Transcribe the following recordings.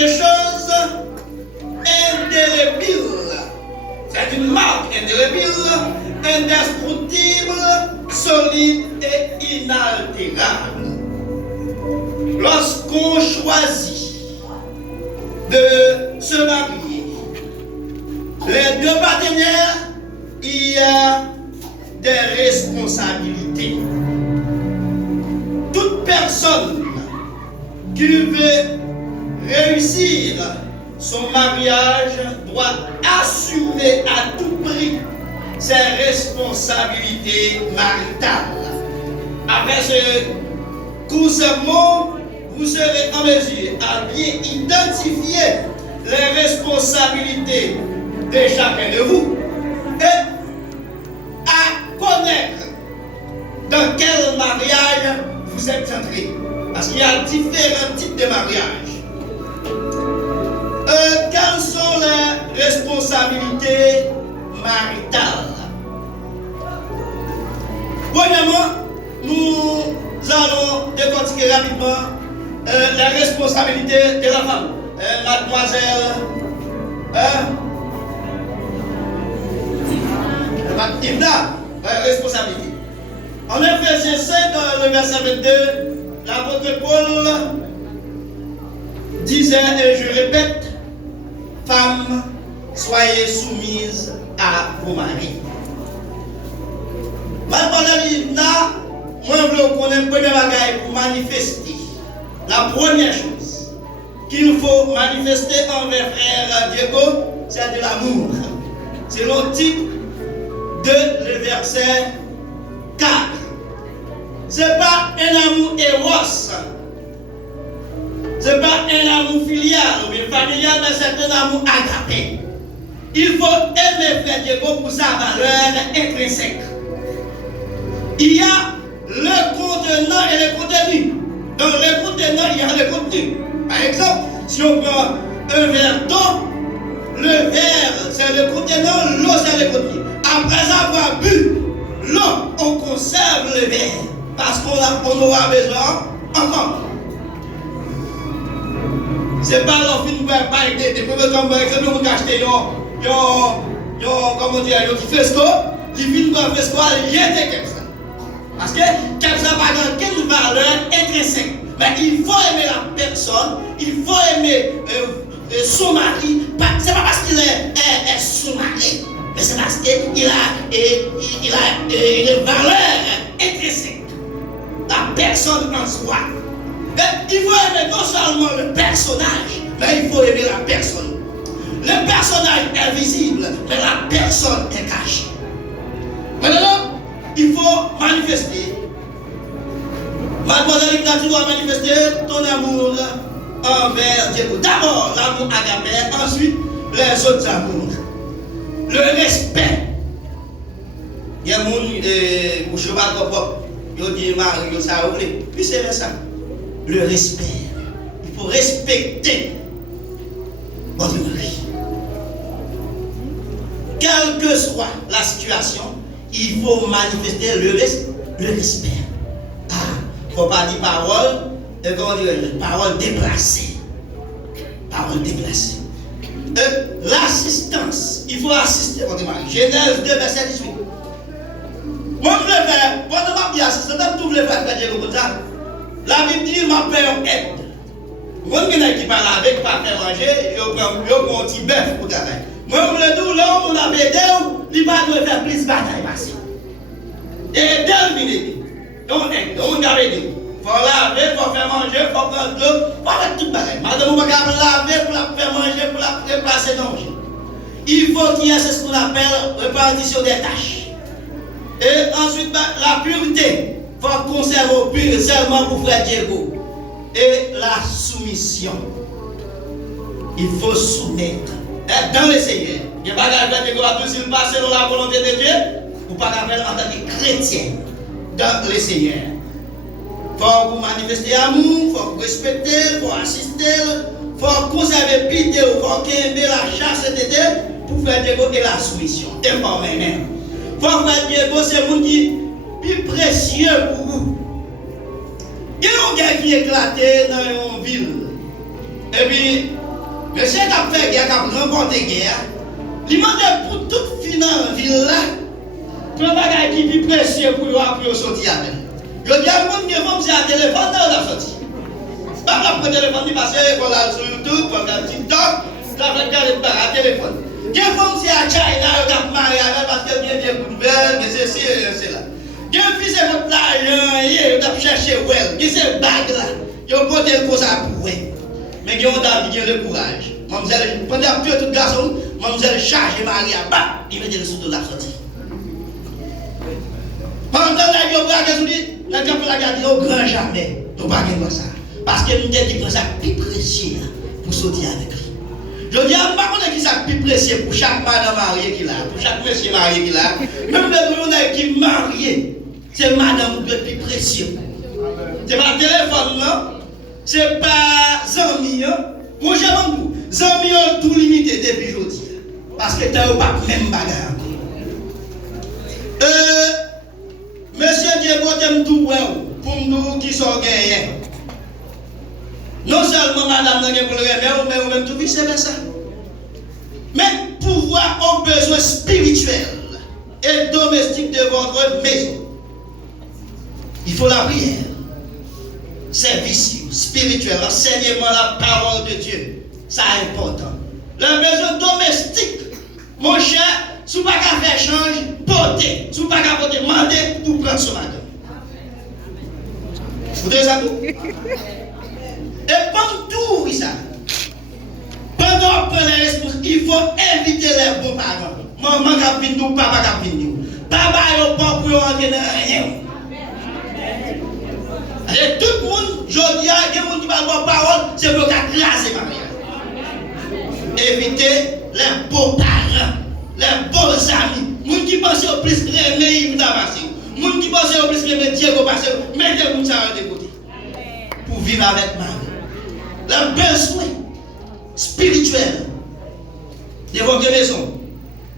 quelque chose indélébile. C'est une marque indélébile, indestructible, solide et inaltérable. Lorsqu'on choisit de se marier, les deux partenaires, il y a des responsabilités. Toute personne qui veut réussir son mariage doit assumer à tout prix ses responsabilités maritales. Avec ce cours, vous serez en mesure à bien identifier les responsabilités de chacun de vous et à connaître dans quel mariage vous êtes entré. Parce qu'il y a différents types de mariages. Quelles sont les responsabilités maritales? Premièrement, nous allons décortiquer rapidement les responsabilités de la femme. Mademoiselle Yvna, responsabilité. En Ephésiens 5, le verset 22, l'apôtre Paul disait, et je répète, femmes, soyez soumises à vos maris. Mademoiselle Yvna, moi je veux qu'on ait un premier bagage pour manifester. La première chose qu'il faut manifester envers frère Diego, c'est de l'amour. C'est le titre de le verset 4. Ce n'est pas un amour éros. Ce n'est pas un amour filial ou bien familial, mais c'est un amour agapé. Il faut aimer frère Diego pour sa valeur intrinsèque. Il y a le contenant et le contenu. Dans le contenant, il y a le contenu. Par exemple, si on prend un verre d'eau, le verre c'est le contenant, l'eau c'est le contenu. Après avoir bu l'eau, on conserve le verre parce qu'on aura besoin encore. C'est pas l'offre qui nous va pas aider. Des premiers comme par exemple, vous achetez comment dire, un petit fresco, il vient dans le fresco, il jeter comme ça. Parce que quelque chose n'a pas quelle valeur intrinsèque. Mais il faut aimer la personne, il faut aimer son mari. C'est pas parce qu'il est son mari, mais c'est parce qu'il a une valeur intrinsèque. La personne en soi. Et il faut aimer non seulement le personnage, mais il faut aimer la personne. Le personnage est visible, mais la personne est cachée. Maintenant, il faut manifester. Mademoiselle Yvna, tu dois manifester ton amour envers Dieu. D'abord, l'amour agapé, ensuite, les autres amours. Le respect. Il y a des gens qui ont dit, Marie, ça a oublié. Puis c'est ça. Le respect. Il faut respecter votre mari. Quelle que soit la situation, il faut manifester le respect. Il ne faut pas dire parole déplacée. Parole déplacée. L'assistance. Il faut assister votre mari. Genèse 2, verset 18. Moi, je veux faire, pendant ma vie assistante, je veux faire comme ça. La Bible dit, ma père aide. Moi, je qui parle avec, pas faire manger, je prends un petit bœuf pour travailler. Moi, je veux dire, là, on a aidé, il va devoir faire plus de bataille. Et dès le minute, on aide, on a aidé. Il faut laver, il faut faire manger, il faut prendre de l'eau, il faut faire tout le bagage. Madame, on va laver pour la faire manger, pour la déplacer dans le jeu. Il faut qu'il y ait ce qu'on appelle répartition des tâches. Et ensuite, la pureté. Il faut conserver pur seulement pour frère Diego. Et la soumission. Il faut soumettre. Et dans le Seigneur. Il n'y a pas de faire Diego va toujours passer dans la volonté de Dieu. Ou pas de faire en tant que chrétien. Dans le Seigneur. Il faut vous manifester amour, il faut vous respecter, il faut assister, il faut conserver pitié, il faut aimer la chasse etc. Pour faire Diego et la soumission. Informer même. Il faut faire Diego, c'est vous qui plus précieux pour vous. Il y a une guerre qui éclatait dans une ville. Et puis, Monsieur qui a fait guerre, qui a remporté guerre, il demande pour toute finance ville là, pour un bagage qui est plus précieux pour sortir avec. Je dis à mon Dieu, vous avez un téléphone dans la sortie. Pas la prendre téléphone, parce que vous allez sur YouTube, vous allez sur TikTok, vous allez regarder le téléphone. Quelle femme c'est à China, vous avez marié avec parce qu'elle vient bien pour nouvelle, mais c'est là. Quel fils est votre l'argent, vous avez cherché well, qui c'est bague là, vous avez porté le cause à pour mais vous avez le courage. Mademoiselle, pendant que tout garçon, mademoiselle charge Marie à bas, il met le sous de la sortie. Pendant la vie, vous dit, la vie, la garde au grand jamais. Nous ne pouvons pas ça. Parce que nous devons prendre ça plus précieux pour sortir avec lui. Je dis à ma qui ça plus précieux pour chaque madame mariée qui l'a, pour chaque monsieur marié qui l'a. Même les gens qui sont mariés, c'est madame le plus précieux. C'est pas téléphone, non? C'est pas amis. Moi, j'aime vous. Amis ont tout limité depuis aujourd'hui. Parce que tu n'as pas même bagarre. Monsieur Dieu, vous tout pour nous qui sont gagnés. Non seulement madame n'a pas le mais vous-même tout vice-versa. Mais pouvoir aux besoins spirituels et domestiques de votre maison. Il faut la prière, service spirituel, enseignement la parole de Dieu. Ça est important. La maison domestique, mon cher, si vous ne pouvez pas faire change, portez. Si vous ne pouvez pas porter, demandez pour prendre ce matin. Vous voulez ça tout? Et pendant tout ça, pendant qu'on les responsabilités, il faut éviter les bons parents. Maman qui a nous, papa qui a nous. Papa n'a pas pour entrer dans rien. Et tout le monde, je dis à des gens qui parlent de parole, c'est pour classer Maria. Évitez les beaux parents, les beaux amis. Les gens qui pensent au plus naïf d'avance. Les gens qui pensent au plus Dieu au passé, mettez-vous ça de côté. Pour vivre avec Marie. Le besoin spirituel de votre maison.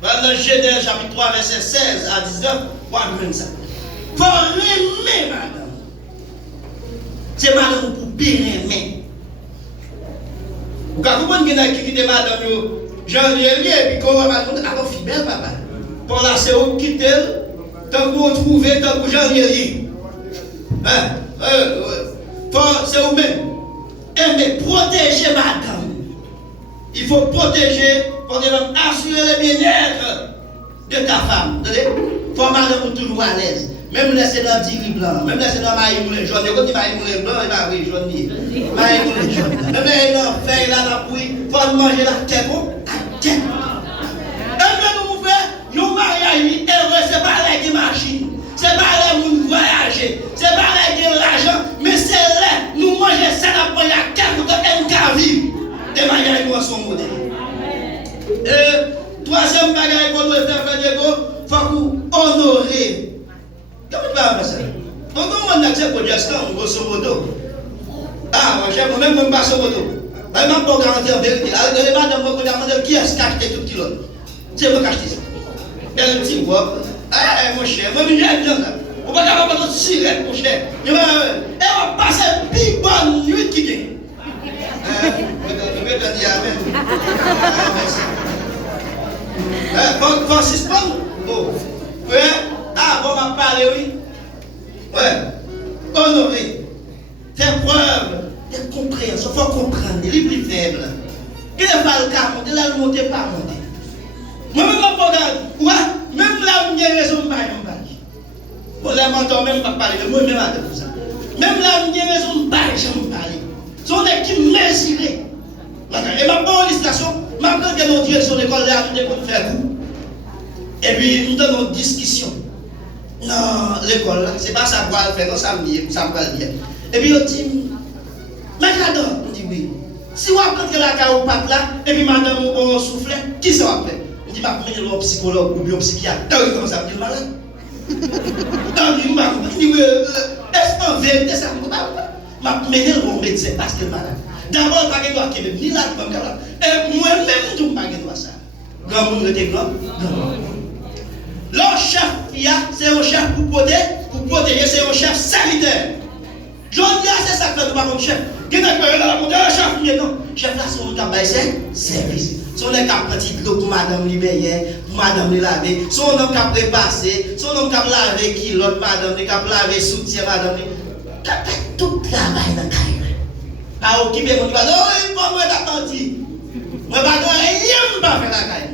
Dans Genèse chapitre 3, verset 16 à 19, voir même ça. Il faut aimer madame. C'est madame pour bien aimer. Vous comprenez qui quitte madame, janvier, et puis comment madame a fait belle papa. Pour la c'est où quitter, tant que vous trouvez, tant que janvier. C'est vous-même. Mais protéger madame. Il faut protéger, pour assurer le bien-être de ta femme. Il faut madame toujours à l'aise. Même laisser dans le riz blanc, même laisser dans le maïs moulin jaune. Quand il maïs moulin blanc, il va oui jaune. Maïs moulin jaune. Même les feuilles là, la bouille, il faut manger la tête. Et puis nous faisons, nous marions, c'est pas les machines. C'est pas les gens voyager, c'est pas les gens l'argent, mais c'est là, nous mangeons ça dans la carte pour que nous vivre. Et mariage pour son modèle. Et troisième bagage qu'on doit faire, il faut nous honorer. Comment tu vas faire ça? Donc, on a accès pour Justin, grosso modo. Ah, moi, j'aime même pas grosso modo. Je ne peux pas garantir la vérité. Alors, les madame, je me demande qui est-ce qui a acheté tout kilo. C'est moi qui ai acheté ça. Elle dit, ah, mon cher, moi, j'aime bien ça. On va pas faire de sirène, mon cher. Et on va passer une big bonne nuit qui vient. Je vais te dire amen. Merci. Faut suspendre. Oui. Ah, bon, on va parler, oui. Ouais. Honorer. Faire preuve de compréhension. Il faut comprendre. Il est plus faible. Qu'il n'est pas le cas, il ne monte pas monter. Moi-même, je regarde. Ouais. Même là où il y a raison, je ne parle pas. Bon, là, je ne même pas parler. Moi-même, je ça. Même là où il y a raison, je ne parle pas. Ce sont des qui mesurent. Et ma bonne illustration, ma bonne direction de l'école, là, je vais faire coup. Et puis, nous donnons une discussion. Non, l'école, là, c'est pas ça pour le faire, non, ça me dit, ça me parle bien. Et puis, on dit, mais j'adore. On dit oui. Si vous apprenez la carrière au pape là, et puis madame, on souffle, qui ça va faire? On dit, je vais un psychologue ou bien un psychiatre. T'as vu comment ça me dit malade? T'as vu, je dis, est-ce qu'en vérité ça me parle? Je vais mettre le médecin parce qu'il est malade. D'abord, je ne vais pas qu'il ni là, et moi-même, je ne vais pas faire ça. Grand monde était grand. Leur chef, c'est un chef pour protéger, c'est un chef sanitaire. Je dis, c'est ça que nous pas mon chef. Qui n'a pas la montagne, chef, mais non. Chef là, son cap service. Son nom cap petit l'eau pour madame libérer, pour madame les laver. Son nom cap repasser, son nom cap laver kilote madame, cap laver soutien madame. Cap tout travail dans caille. Pas occuper mon pas non, il faut moi t'attendre. Moi pas rien pas faire la caille.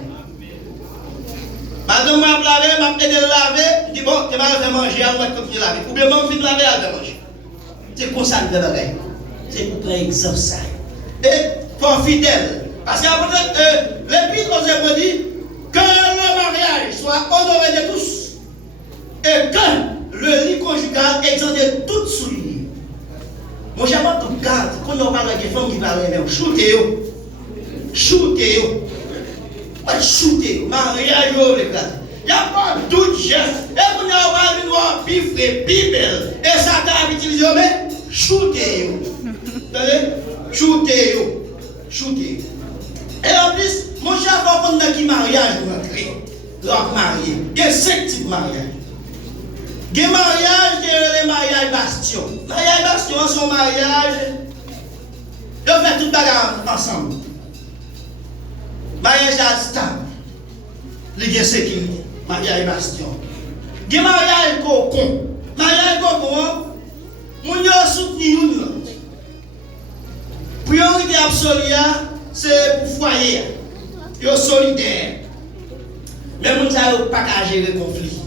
Madame m'a lavé, m'a aidé à laver, dit bon, tu vas faire manger, on va continuer à laver. Ou bien même fin de laver, elle va manger. C'est comme ça que je c'est pour prendre exemple ça. Et pour fidèle. Parce qu'après, l'Épître aux Hébreux dit que le mariage soit honoré de tous et que le lit conjugal exempte de toute souillure. Moi, j'aime pas tout garde. Quand on parle de femmes qui parlent même, shootez-vous. Shootez-vous. Shooter, mariage, les gars. Il n'y a pas d'autre geste. Et vous n'avez pas une voix pifrée, bibel. Et ça t'a utilisé, mais shooter. Vous savez? Shooter. Shooter. Et en plus, mon cher, va prendre qui mariage vous rentrez. Donc, marié. Il y a 5 types de mariage. Il y a mariage, il y a les mariages bastion. Mariage bastion, c'est un mariage. Ils fait tout le bagarre ensemble. Mariage à stable, il y a sécurité, mariage bastion. Il y a mariage cocon. Mariage cocon, on y a soutenu l'autre. Priorité absolue, c'est pour foyer. Il est solidaire. Mais on ne peut pas gérer le conflit.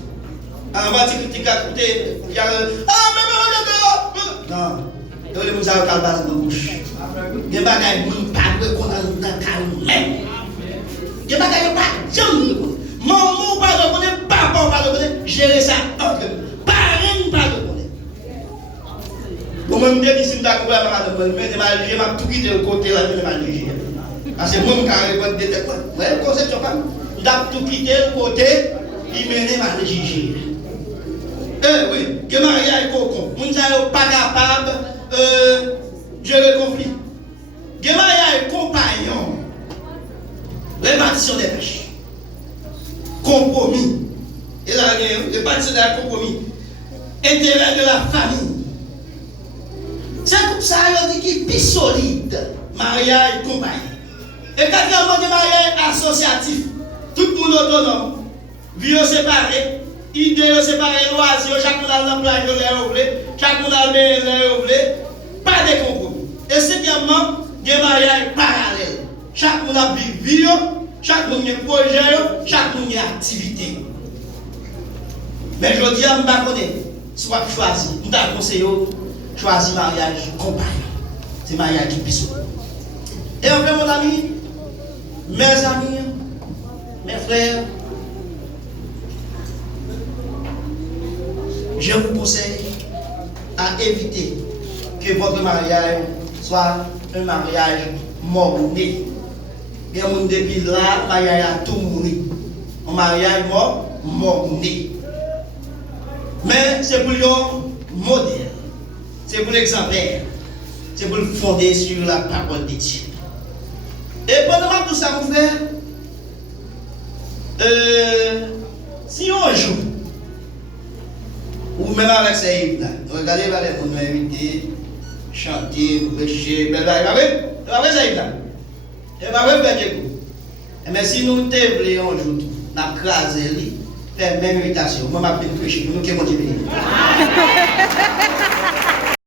En bas, tu écouter, il y a ah, mais non, il y a des gens qui ont base dans la bouche. Il y a des gens qui n'ont pas de connaissance dans le calme. Je ne sais pas jamais. Maman pas de connaître, papa pas de connaître, gérer ça entre nous. Parents pas de connaître. Bon, même si je suis d'accord avec moi, je vais tout quitter le côté là, je vais mal juger. Parce que moi, je vais détecter. Vous voyez le concept, je vais tout quitter le côté, il mène mal juger. Oui, que mariage cocon. Nous ne sommes pas capables de gérer le conflit. Que mariage compagnon. Répartition des tâches. Compromis. Et là, répartition des compromis. Intérêt de la famille. C'est comme ça qu'on dit qu'il est plus solide. Mariage compagnie. Et quatrièmement, des mariages associatifs. Tout le monde autonome. Vie séparée. Idée séparée. Loisirs. Chaque monde a l'emploi de l'air. Chaque monde a l'air. Pas de compromis. Et septièmement, des mariages parallèles. Chaque monde a vie, chaque monde a un projet, chaque monde a une activité. Mais je dis à M. Bakonné, soit choisi, nous avons conseillé choisir mariage compagnon. C'est mariage qui pisse. Et enfin, mon ami, mes amis, mes frères, je vous conseille à éviter que votre mariage soit un mariage mort-né. Il y a un monde depuis là, mariage a tout mouru. Un mariage mort-né. Mais c'est pour le modèle, c'est pour l'exemplaire, c'est pour le fonder sur la parole de Dieu. Et pendant tout ça, mon frère, si on joue, ou même avec ces hymnes, regardez, on nous inviter, chanter, prêcher, il va avec ces hymnes. Et va faire des coups. Mais si nous te voulons un jour, nous avons crasé, faire même invitation. Moi, je vais prêcher, nous qui motiver.